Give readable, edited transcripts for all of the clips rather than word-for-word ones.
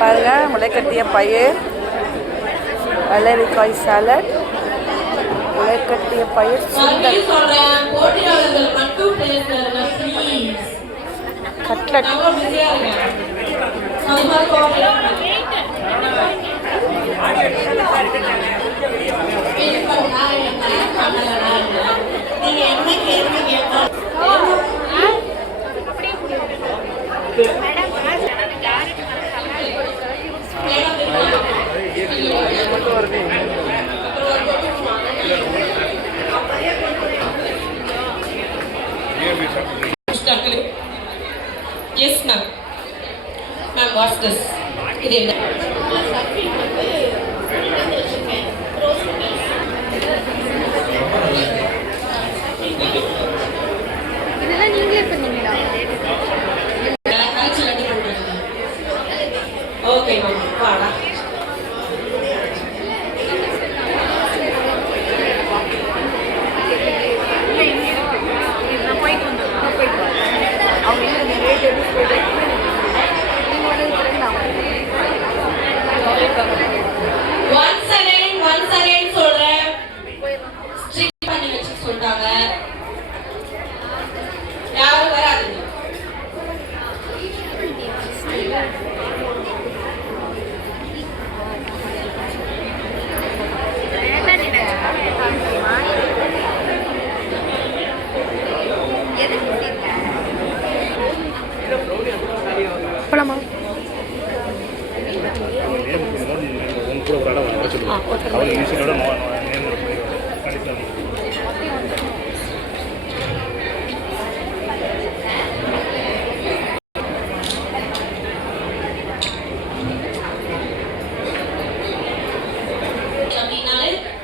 பாருங்கள், முளைக்கட்டிய பயிர், வெள்ளரிக்காய் சாலட், முளைக்கட்டிய பயிர் சுண்டல், cutlet, Yes, ma'am. Ma'am, what's this? இதெல்லாம் நீங்களே பண்ணீங்களா? ஓகே மேம், வாடா. once again சொல்றேன், ஸ்ட்ரிக்ட் பண்ணி வச்சு சொல்றாங்க, யாரும் வராதீங்க. போலாமா?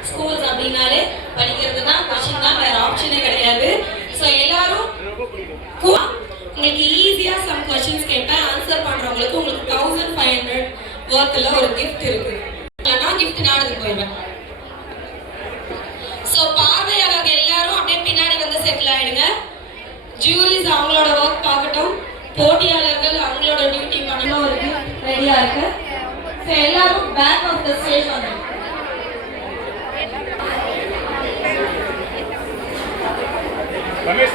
ஸ்கூல்ஸ் அப்படின்னாலே படிக்கிறது தான், கொஸ்டின் தான், வேற ஆப்ஷனே கிடையாது. ஸோ எல்லாரும் உங்களுக்கு ஈஸியா சம் கொஸ்டின்ஸ் கேட்பேன், ஆன்சர் பண்றவங்களுக்கு உங்களுக்கு 1500 வர்த்ல ஒரு கிஃப்ட் இருக்கு. நான் கிஃப்ட் நாடுது போயிடுவேன். ஸோ பார்வையாளர்கள் எல்லாரும் அப்படியே பின்னாடி வந்து செட்டில் ஆயிடுங்க. ஜூரிஸ் அவங்களோட ஒர்க் பார்க்கட்டும், போட்டியாளர்கள் அவங்களோட டியூட்டி பண்ணணும். ஒரு கிஃப்ட் ரெடியா இருக்கு. ஸோ எல்லாரும் பேக் ஆஃப் த ஸ்டேஜ் வந்து ரமேஷ்